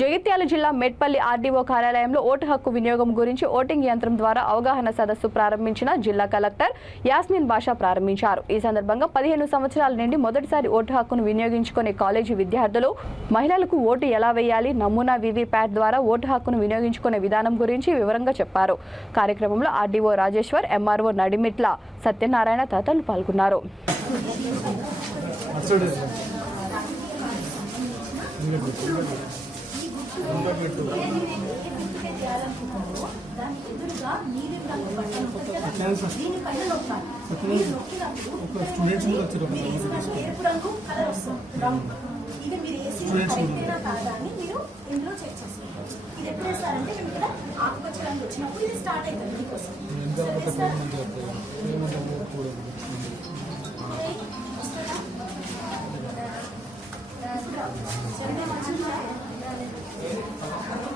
జగిత్యాల జిల్లా మెట్పల్లి ఆర్డీఓ కార్యాలయంలో ఓటు హక్కు వినియోగం గురించి ఓటింగ్ యంత్రం ద్వారా అవగాహన సదస్సు ప్రారంభించిన జిల్లా కలెక్టర్ యాస్మిన్ బాషా ప్రారంభించారు. ఈ సందర్భంగా 15 సంవత్సరాల నుండి మొదటిసారి ఓటు హక్కును వినియోగించుకునే కాలేజీ విద్యార్థులు, మహిళలకు ఓటు ఎలా వేయాలి, నమూనా వీవీప్యాట్ ద్వారా ఓటు హక్కును వినియోగించుకునే విధానం గురించి వివరంగా చెప్పారు. కార్యక్రమంలో ఆర్డీఓ రాజేశ్వర్, ఎంఆర్ఓ నడిమిట్ల సత్యనారాయణ తదితరులు పాల్గొన్నారు.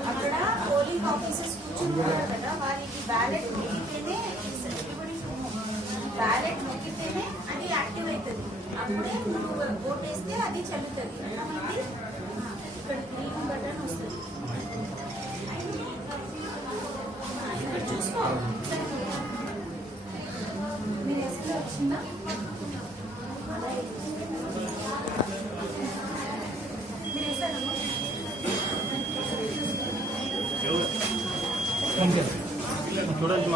అక్కడ పోలింగ్ ఆఫీసర్స్ కూర్చుంటున్నారు కదా, వారికి బ్యాలెట్ నొక్కితేనే అది యాక్టివ్ అవుతుంది. అప్పుడే నువ్వు ఓట్ వేస్తే అది చెల్లుతుంది. అర్థమైంది? ఇక్కడ గ్రీన్ బటన్ వస్తుంది, ఇక్కడ చూసుకో. మీరు ఎస్లో వచ్చిందా? చూడండి